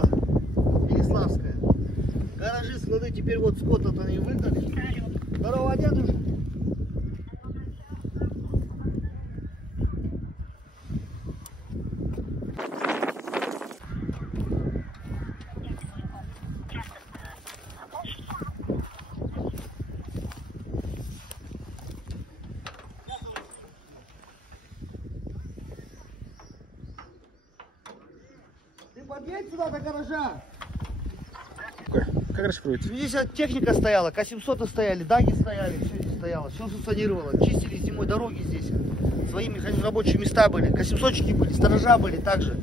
было, Переславская. Гаражи, склады, теперь вот скот вот они выгнали. Здорово, дедушка. Подъедь сюда до гаража. Как расшифруется? Здесь техника стояла, К-700 стояли, даги стояли, все здесь стояло, все функционировало. Чистили зимой дороги здесь. Свои рабочие места были, К-700-чики были, сторожа были также.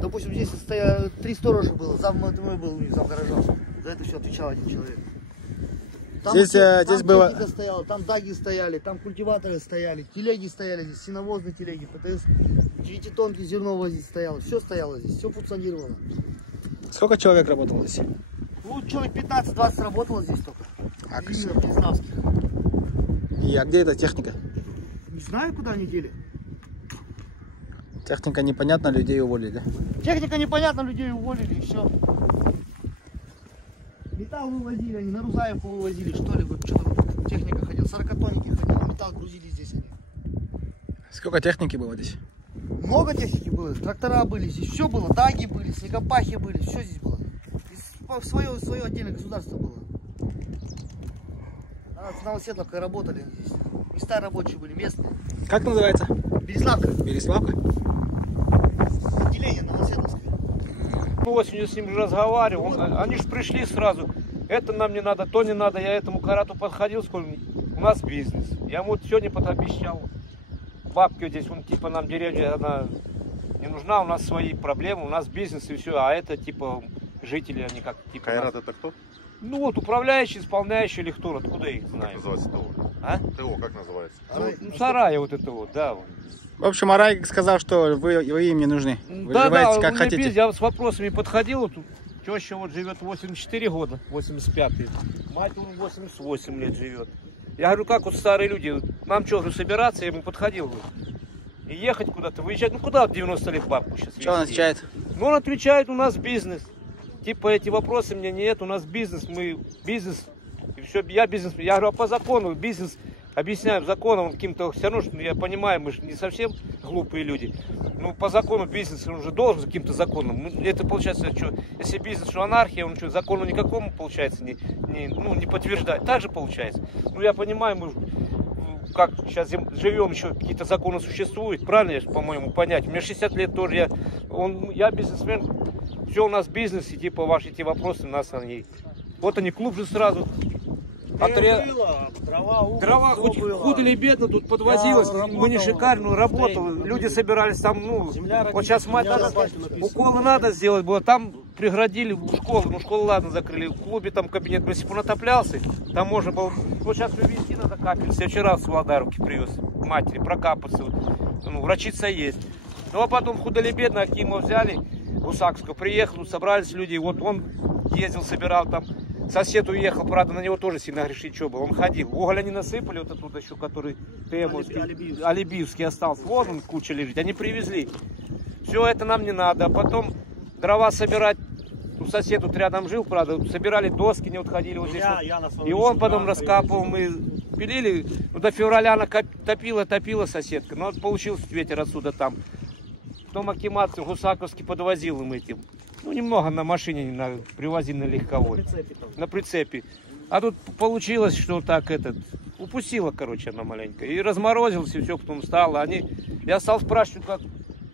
Допустим, здесь стояло 3 сторожа было, зам был, зам гаража. За это все отвечал один человек. Там, здесь было... техника стояла, там даги стояли, там культиваторы стояли, телеги стояли здесь, сеновозные телеги, ПТС, 9-тонки зерно возить стояло, все стояло здесь, все функционировало. Сколько человек работало здесь? Ну, человек 15-20 работало здесь только. А где эта техника? Не знаю, куда они дели. Техника непонятна, людей уволили. Техника непонятна, людей уволили и все. Металл вывозили, они на Рузаевку вывозили, что ли, что-то техника ходила, 40-тонники ходили, металл грузили здесь они. Сколько техники было здесь? Много техники было, трактора были здесь, все было, даги были, снегопахи были, все здесь было. Свое отдельное государство было. С Новоседловкой работали здесь, места рабочие были, местные. Как называется? Переславка. Переславка? Отделение Новоседловское. Осенью с ним же разговаривал, они же пришли сразу, это нам не надо, то не надо, я этому карату подходил, сказал, у нас бизнес. Я ему вот сегодня пообещал, бабки здесь, он типа нам деревня, она не нужна, у нас свои проблемы, у нас бизнес и все, а это типа жители, они как типа... Кайрат это кто? Ну вот управляющий, исполняющий или кто, откуда я их знаю. Как называется ТО? А? ТО как называется? Ну, сарая вот это вот, да. В общем, Арай сказал, что вы им не нужны. Вы живаете как хотите. Я с вопросами подходил, тут теща вот живет 84 года, 85-й. Мать он 88 лет живет. Я говорю, как вот старые люди, нам что, собираться? Я ему подходил. Говорю, и ехать куда-то, выезжать. Ну куда в 90 лет бабку сейчас? Что он отвечает? Ну он отвечает, у нас бизнес. Типа эти вопросы мне нет, у нас бизнес, мы бизнес. И все, я бизнес. Я говорю, а по закону бизнес, объясняем законом каким-то, все равно, я понимаю, мы же не совсем глупые люди. Ну, по закону бизнес, он же должен каким-то законом. Ну, это получается, что, если бизнес, что анархия, он что, закону никакому, получается, не подтверждает. Так же получается. Ну, я понимаю, мы как сейчас живем, еще какие-то законы существуют, правильно, по-моему, понять. У меня 60 лет тоже, я бизнесмен, все у нас бизнес, и типа ваши эти вопросы у нас они. Вот они, клуб же сразу. Дрова хоть худо или бедно тут подвозилось, мы не шикарную работали, люди собирались там, ну, вот сейчас мать даже уколы надо сделать было, там преградили школу, ну школу ладно закрыли, в клубе там кабинет до сих пор натоплялся, там можно было, вот сейчас привезти надо капельницы, я вчера с Володаровки привез матери прокапаться, ну, врачица есть, ну а потом худо или бедно Акимова взяли, Гусакского, приехал, собрались люди, вот он ездил, собирал там. Сосед уехал, правда, на него тоже сильно грешить, что было. Он ходил. Уголь они насыпали, вот оттуда еще, который Алибиевский остался. Вот он, куча лежит. Они привезли. Все это нам не надо. А потом дрова собирать. У сосед тут рядом жил, правда, собирали доски, не отходили вот здесь. И он потом раскапывал, мы пилили. Ну, до февраля она топила соседка. Но получился ветер отсюда там. Потом Акимат Гусаковский подвозил им этим. Ну, немного на машине привозили на легковой. На прицепе. А тут получилось, что так упустила, короче, она маленько. И разморозился, и все, потом стало. Я стал спрашивать, как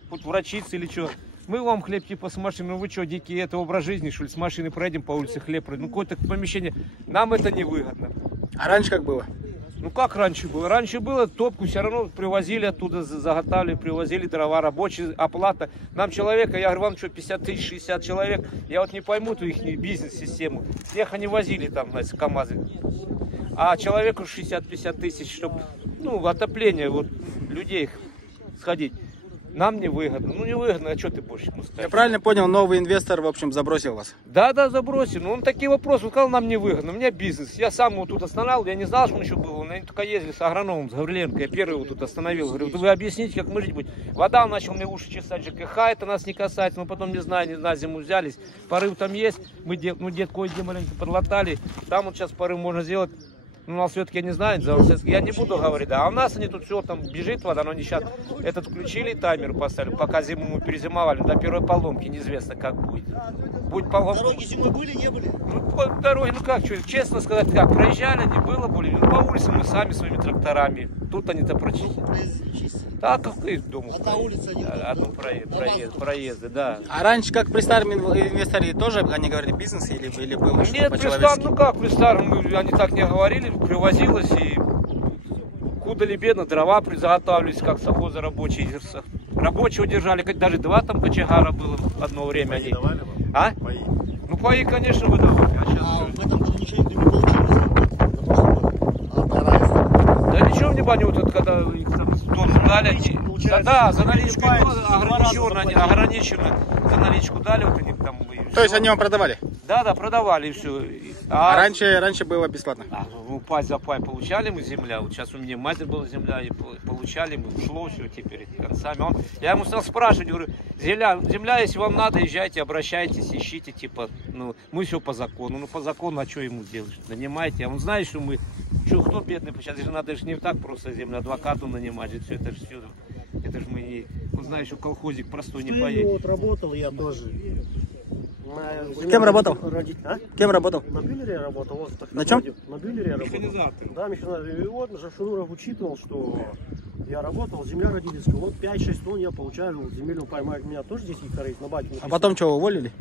вот врачица или что. Мы вам хлеб типа с машины, ну вы что, дикие, это образ жизни, что ли, с машины проедем по улице хлеб, ну какое-то помещение. Нам это невыгодно. А раньше как было? Ну как раньше было? Раньше было топку, все равно привозили оттуда, заготавливали, привозили дрова, рабочие, оплата. Нам человека, я говорю, вам что, 50 тысяч, 60 человек? Я вот не пойму ту их бизнес-систему. Всех они возили там, знаете, КамАЗы. А человеку 60-50 тысяч, чтобы, ну, отопление, вот, людей сходить. Нам невыгодно. Ну, невыгодно, а что ты больше ему скажешь? Я правильно понял, новый инвестор, в общем, забросил вас? Да, забросил. Ну, он такие вопросы, он сказал, нам невыгодно. У меня бизнес. Я сам его тут останавливал, я не знал, что он еще был. Он только ездил с агрономом, с Гавриленко. Я первый его тут остановил. Говорю, вы объясните, как мы жить будем. Вода, он начал мне уши чесать, ЖКХ, это нас не касается. Мы потом, не знаю, на зиму взялись. Порыв там есть. Мы дед кое-где маленько подлатали. Там вот сейчас порыв можно сделать. Ну, у нас все-таки, я не знаю, я не буду говорить, да. А у нас они тут все, там бежит вода, но они сейчас этот включили, таймер поставили, пока зиму мы перезимовали, до первой поломки, неизвестно как будет. Будет поломка. Дороги зимой были, не были? Ну, по дороге, ну как, что, честно сказать, как, проезжали, не было более, ну, по улице мы сами своими тракторами, тут они-то прочистили. Да, как их дома? Одна улица нет. Одну проезды, да. А раньше, как при старом инвесторе, тоже они говорили бизнес или было нет, при старом, ну как при старом, они так не говорили, привозилось и худо или бедно, дрова заготавливались, как совхозы рабочие. Рабочего держали, даже 2 там кочегара было одно время. Они... А? Паи. Ну паи, конечно, выдавали. В этом году ничего не получилось. Да ничего не баню, вот когда их там тонну дали, да, за наличку ограниченно за наличку дали, вот они там. То есть они вам продавали? Да, продавали и все. А раньше было бесплатно? Ну, пай за пай получали мы земля. Вот сейчас у меня мать была земля, и получали мы, ушло все теперь концами. Я ему стал спрашивать, говорю, земля, если вам надо, езжайте, обращайтесь, ищите, типа, ну, мы все по закону. Ну, по закону, а что ему делать? Нанимайте. А он знает, что мы, кто бедный, сейчас же надо же не так просто землю, адвокату нанимать, все это же все. Это же мы не, он знает, что колхозик простой не поедет. Вот работал я тоже. Кем работал? А? Кем работал? На бюллере я работал. Вот, на чем? На бюллере я работал. Механизатор. Да, механизатор. И вот Шануров учитывал, что я работал, земля родительская. Вот 5-6 тонн я получаю земельную пойму. У меня тоже 10 гектаров на баке. А потом что, уволили?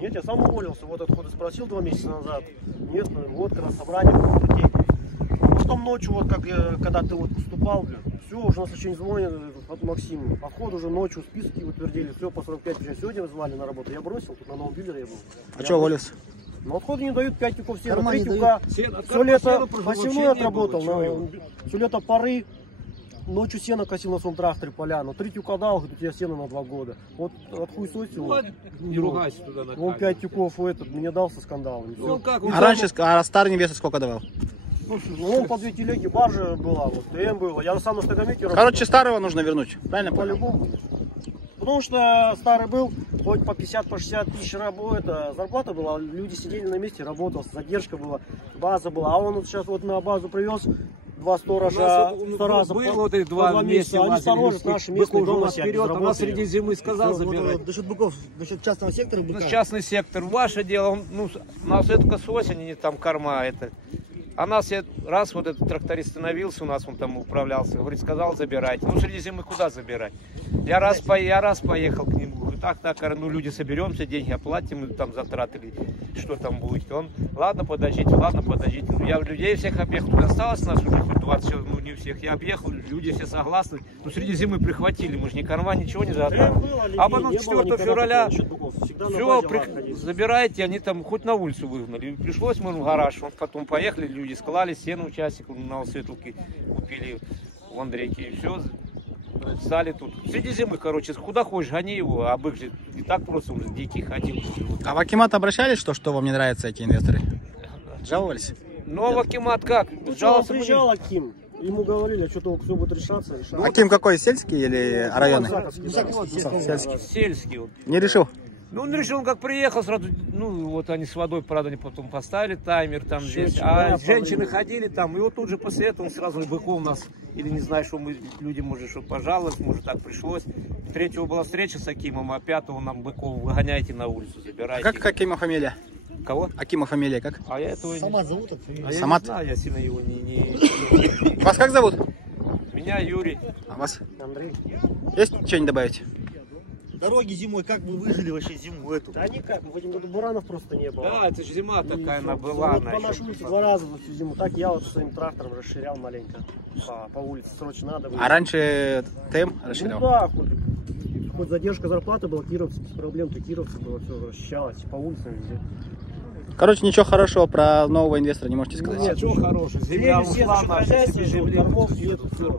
Нет, я сам уволился. Вот отходы спросил 2 месяца назад. Нет, вот когда собрание людей. Потом ночью, вот как когда ты вот поступал, все, уже нас очень звонит от Максима. Подход уже ночью, списки утвердили, все по 45 уже сегодня звали на работу. Я бросил, тут на новом бюллере я был. А что уволился? На отходы не дают 5 тюков сена, Кармане 3 тюка. Все лето посевной отработал, все лето поры. Ночью сено косил на своем тракторе поля, но 3 тюка дал, говорит, у тебя сено на 2 года. Вот отхуесосил его. Не ругайся туда на Он 5 тюков мне дал со скандалом. Ну, как, А раньше, старый инвестор сколько давал? Ну, он по 2 телеги, баржа была, вот, ТМ было. Я сам на стогомете работал. Короче, старого нужно вернуть, правильно? По-любому. Потому что старый был, хоть по 50-60 тысяч зарплата была, люди сидели на месте, работал, задержка была, база была. А он вот сейчас вот на базу привез 2 сторожа, 100 раз было вот эти 2 месяца, они сторожат наши местные дома вперед, а нас среди зимы сказал забирать. Насчет быков, насчет частного сектора быка. Ну, частный сектор, ваше дело, он, ну, у нас только с осени там корма это. А нас раз вот этот тракторист становился, у нас он там управлялся, говорит, сказал забирайте. Ну, среди зимы куда забирать? Я раз поехал к нему, говорю, так, ну, люди соберемся, деньги оплатим, там затраты, что там будет. Он, ладно, подождите. Ну, я людей всех объехал, тут осталось нас уже 20 человек, ну, не всех. Я объехал, люди все согласны. Ну, среди зимы прихватили, мы же ни корма, ничего не заготовили. А потом 4 февраля, все, забирайте, они там хоть на улицу выгнали. Пришлось мы в гараж, он потом поехали, люди склали сено участок на Светлке, купили в Андрейке, и все, стали тут. Среди зимы, короче, куда хочешь, гони его, а бык же и так просто уже дикий ходил. А в Акимат обращались, что вам не нравятся эти инвесторы? Жаловались? Ну, а в Акимат как? Он приезжал, Аким, ему говорили, что все будет решаться. Аким какой, сельский или районный? Сельский. Не решил? Ну, он решил, он как приехал сразу, ну, вот они с водой, правда, они потом поставили таймер там здесь, а женщины ходили там, и вот тут же после этого он сразу быков у нас, или не знаю, что мы, люди, может, что пожаловались, может, так пришлось. 3-го была встреча с Акимом, а 5-го нам быков выгоняйте на улицу, забирайте. А как Акима фамилия? Кого? Акима фамилия как? А я этого Самат зовут? Самат? не знаю, я сильно его не... Вас как зовут? Меня Юрий. А вас? Андрей. Есть что-нибудь добавить? Дороги зимой, как вы выжили вообще зиму эту? Да никак, в этом году буранов просто не было. Да, это же зима такая, она была. Вот по нашей улице 2 раза за всю зиму. Так я вот своим трактором расширял маленько по улице, срочно надо было. А раньше ТМ расширял? Ну да, хоть задержка зарплаты была, кировцы без проблем, то кировцы было все расчищалось по улицам везде. Короче, ничего хорошего про нового инвестора не можете сказать? Нет, ничего хорошего. Земля Все ушла, насчет хозяйства, кормов, нету, все.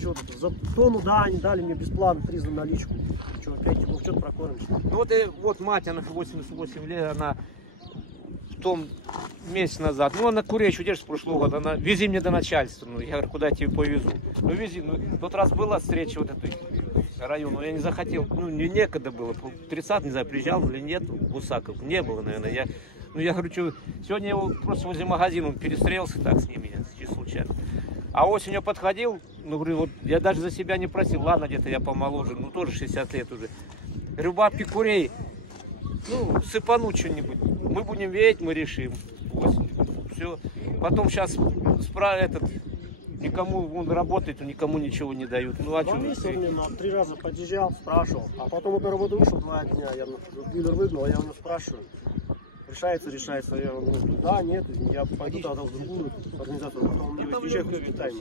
что за тонну, да, они дали мне бесплатно 3 за наличку. Что, опять, ну что-то прокормишь. Ну вот, вот мать, она 88 лет, она в том месяц назад, ну она курей еще держит с прошлого года, она, вези мне до начальства, ну я говорю, куда я тебе повезу? Ну вези, ну в тот раз была встреча вот этой района, но я не захотел, ну некогда было, 30, не знаю, приезжал или нет, Гусаков, не было, наверное, я говорю, что сегодня я его просто возле магазина, он перестрелялся так с ними, чисто случайно. А осенью подходил, ну говорю, вот я даже за себя не просил, ладно, где-то я помоложе, ну тоже 60 лет уже. Говорю, бабки курей, ну сыпануть что-нибудь, мы будем веять, мы решим. Осенью. Все. Потом сейчас никому он работает, никому ничего не дают. Ну а 2 месяца он мне 3 раза подъезжал, спрашивал. А потом вот на работу вышел 2 дня, я дилер выгнал, я у него спрашиваю. Решается. Я говорю, да, нет, я пойду тогда в другую организацию. Потом он мне езжай в Китай.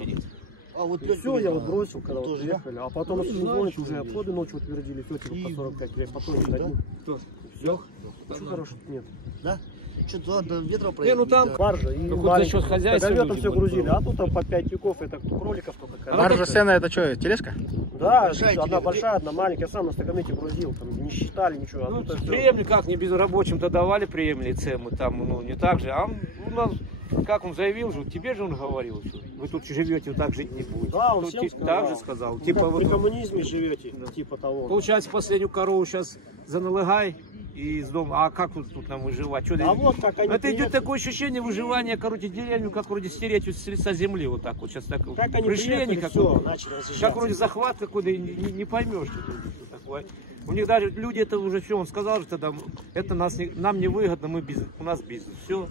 А вот все, я вот бросил, когда вот приехали. А потом звонит, уже обходы ночью утвердили, все, типа по 45 лет, потом не дадим. Все, ничего хорошего нет. Да? Что-то до ветра Не, ну там баржа и за счет хозяйства. Когда все грузили, а тут там по 5 тюков, это кроликов только. Баржа сена это что, тележка? Да, одна большая, одна маленькая, я сам на стаканете грузил, там не считали ничего. А ну, тут приемли как, не без рабочим-то давали приемли цемы, там, ну, не так же. А он, у нас, как он заявил же, тебе же он говорил, что вы тут живете, так жить не будете. Да, он ну, всем сказал. Так же сказал. Ну, типа, при вот, коммунизме живете, да. Типа того. Получается, последнюю корову сейчас заналыгай и из дома. А как тут нам выживать? Что вот как они это идет такое ощущение выживания, короче, деревню, как вроде стереть с лица земли, вот так вот. Сейчас так они пришление какое-то, как вроде захват какой-то, не поймешь, что такое. У них даже люди это уже все, он сказал же тогда, это нам не выгодно, у нас бизнес. Все.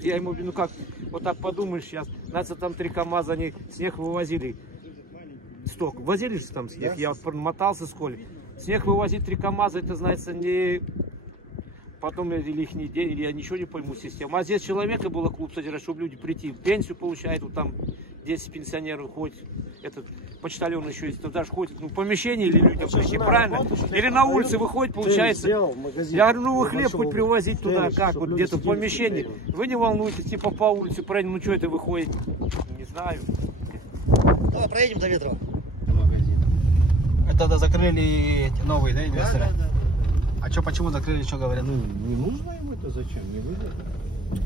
Я ему, ну как, вот так подумаешь сейчас, нас там 3 КАМАЗа, они снег вывозили. Сток, возили же там снег, я вот промотался с Колей. Снег вывозить 3 КАМАЗа, это, знаете, не... Потом или их не день, или я ничего не пойму систему. А здесь человека было клуб содержать, чтобы люди прийти, пенсию получают, вот там 10 пенсионеров ходит, этот почтальон еще есть, там даже ходит, ну, в помещении или людям прийти, правильно? Или на улице выходит, получается. Я говорю, ну вы хлеб хоть привозить туда, как, вот где-то в помещении. Вы не волнуйтесь, типа по улице пройдем, ну что это выходит? Не знаю. Давай проедем до ветра. Это закрыли новые, да, инвесторы? Да. А что, почему закрыли, что говорят? Ну, не нужно им это зачем? Не выгодно.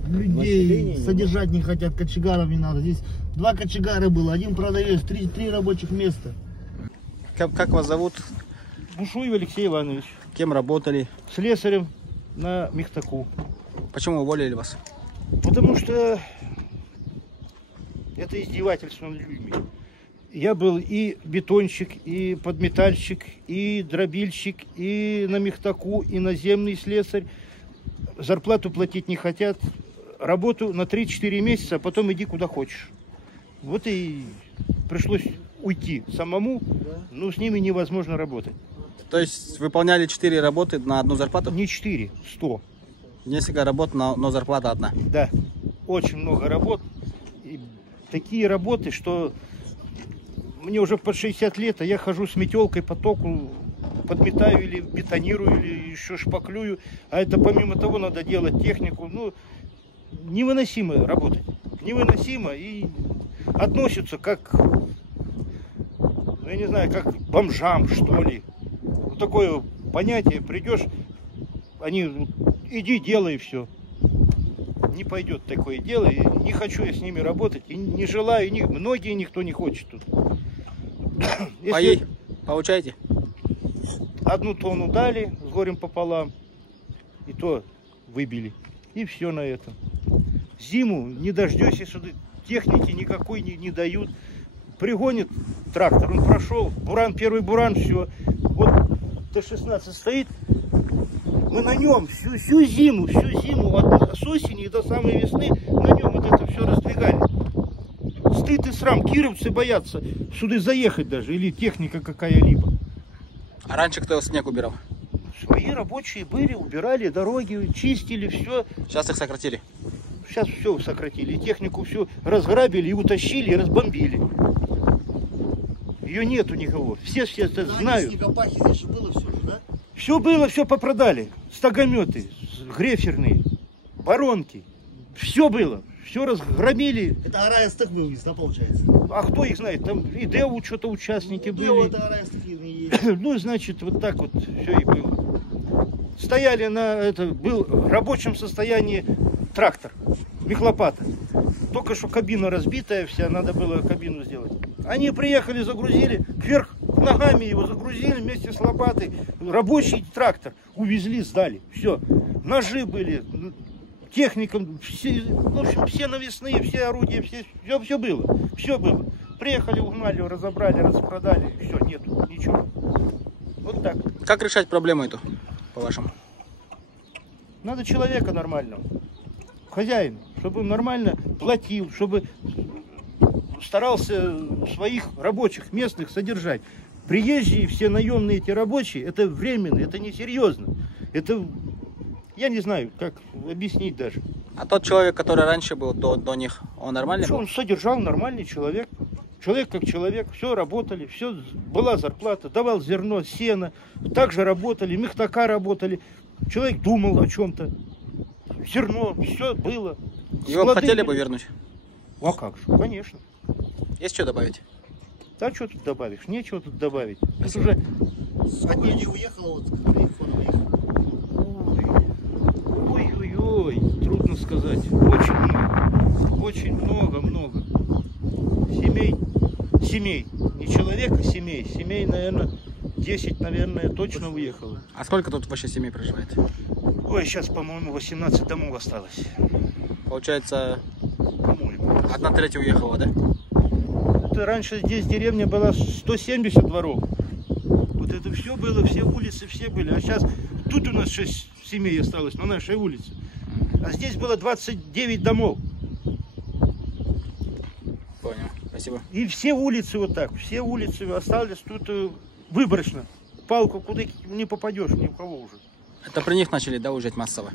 Людей содержать не хотят, кочегаров не надо. Здесь 2 кочегара было, 1 продавец, 3 рабочих места. Как вас зовут? Бушуев Алексей Иванович. Кем работали? Слесарем на Мехтаку. Почему уволили вас? Потому что это издевательство над людьми. Я был и бетонщик, и подметальщик, и дробильщик, и на Мехтаку, и наземный слесарь. Зарплату платить не хотят. Работу на 3-4 месяца, а потом иди куда хочешь. Вот и пришлось уйти самому, но с ними невозможно работать. То есть выполняли 4 работы на одну зарплату? Не 4, 100. Несколько работ, но зарплата одна. Да, очень много работ. И такие работы, что мне уже под 60 лет, а я хожу с метелкой по току, подметаю или бетонирую, или еще шпаклюю. А это помимо того надо делать технику. Ну, невыносимо работать. Невыносимо. И относятся как, ну, я не знаю, как к бомжам, что ли. Вот такое понятие. Придешь, они, иди, делай, и все. Не пойдет такое дело. И не хочу я с ними работать. И не желаю. Многие никто не хочет тут. Получайте. 1 тонну дали с горем пополам, и то выбили. И все на этом. Зиму не дождешься, сюда техники никакой не дают. Пригонит трактор, он прошел, буран, первый буран, все. Вот Т-16 стоит, мы на нем всю зиму, с осени до самой весны на нем вот это все раздвигали. Стыд и срам, кировцы боятся сюда заехать даже, или техника какая-либо. А раньше кто снег убирал? Свои рабочие были, убирали дороги, чистили, все. Сейчас их сократили? Сейчас все сократили, технику всю разграбили и утащили, и разбомбили. Ее нету никого, все это знают. Здесь же было все, да? Все было, все попродали. Стогометы, греферные, воронки. Все было. все разгромили. Это Араевстых вывез, да, получается? А кто их знает? Там и ДЭУ что-то участники были. Это Араевстых не есть. Ну, значит, вот так вот все и было. Стояли был в рабочем состоянии трактор, мехлопата. Только что кабина разбитая вся, надо было кабину сделать. Они приехали, загрузили, вверх ногами его загрузили вместе с лопатой. Рабочий трактор увезли, сдали. Все. Ножи были, техника, все, в общем, все навесные, все орудия, все было. Все было. Приехали, угнали, разобрали, распродали. Все, нету, ничего. Вот так. Как решать проблему эту, по-вашему? Надо человека нормального, хозяина, чтобы он нормально платил, чтобы старался своих рабочих местных содержать. Приезжие, все наемные эти рабочие, это временно, это несерьезно. Это, я не знаю, как объяснить даже. А тот человек, который раньше был до них, он нормальный Что, был? он содержал нормальный человек. Человек как человек, все работали, все, была зарплата, давал зерно, сено, также работали, мехтака работали. Человек думал о чем-то. Зерно, все было. Его Склады хотели были. бы вернуть? А как же, конечно. Есть что добавить? Да что тут добавишь? Нечего тут добавить. Тут Спасибо. уже Сколько людей уехало, вот, телефон уехал? ой-ой-ой, трудно сказать. Очень много. Очень много. Семей. Не человека, семей. Семей, наверное, 10, наверное, точно уехало. А сколько тут вообще семей проживает? Ой, сейчас, по-моему, 18 домов осталось. Получается, По-моему. 1/3 уехала, да? Это раньше здесь деревня была 170 дворов. Вот это все было, все улицы, все были. А сейчас тут у нас 6 семей осталось на нашей улице. А здесь было 29 домов. Понял, спасибо. И все улицы вот так, все улицы остались тут выборочно. Палку куда не попадешь, ни у кого уже. Это при них начали, да, уезжать массово?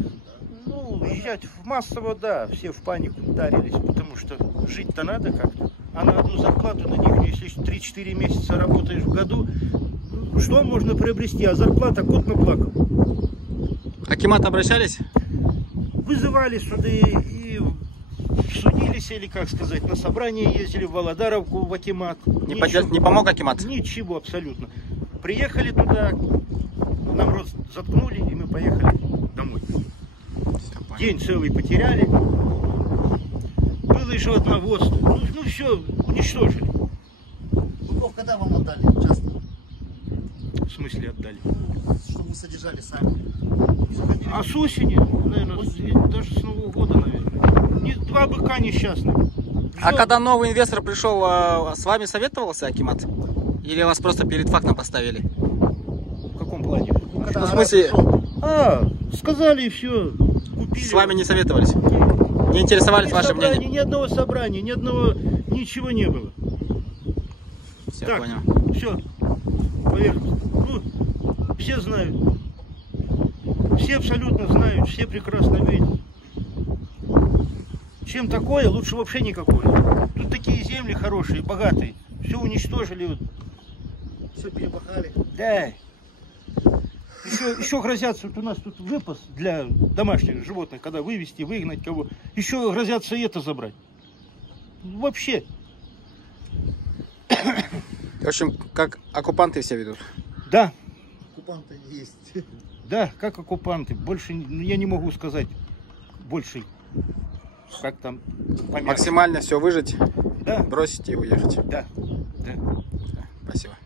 Ну, уезжать массово, да, все в панику ударились, потому что жить-то надо как-то. А на одну зарплату на них, если 3-4 месяца работаешь в году, что можно приобрести? А зарплата кот наплакал. Акимат обращались? Вызывали суды и судились, или как сказать, на собрание ездили в Володаровку, в Акимат. Не помог Акимат? Ничего абсолютно. Приехали туда, нам рот заткнули, и мы поехали домой. Все, понял. День целый потеряли. Было еще одноводство. Ну все, уничтожили. Быков когда вам отдали часто? В смысле отдали? Чтобы вы содержали сами. А с осени, наверное, даже с Нового года, наверное. 2 быка несчастных. А Всё. когда новый инвестор пришел, с вами советовался Акимат? Или вас просто перед фактом поставили? В каком плане? Когда в смысле- Араев пришел, Сказали и все. Купили. С вами не советовались? Не интересовались вашим собрания, мнением? ни одного собрания, ни одного, ничего не было. Все, Так. понял. Все. Поверхность. Ну, все знают. Все абсолютно знают, все прекрасно видят. Чем такое, лучше вообще никакое. Тут такие земли хорошие, богатые. Все уничтожили. Вот. все перепахали. Да. Еще грозятся, вот у нас тут выпас для домашних животных, когда вывести, выгнать кого. Еще грозятся и это забрать. Вообще. В общем, как оккупанты все ведут. Да. Оккупанты есть. Да, как оккупанты. Больше я не могу сказать больше. Как там помягче. Максимально все выжить, Да, бросить и уехать. да, да. Спасибо.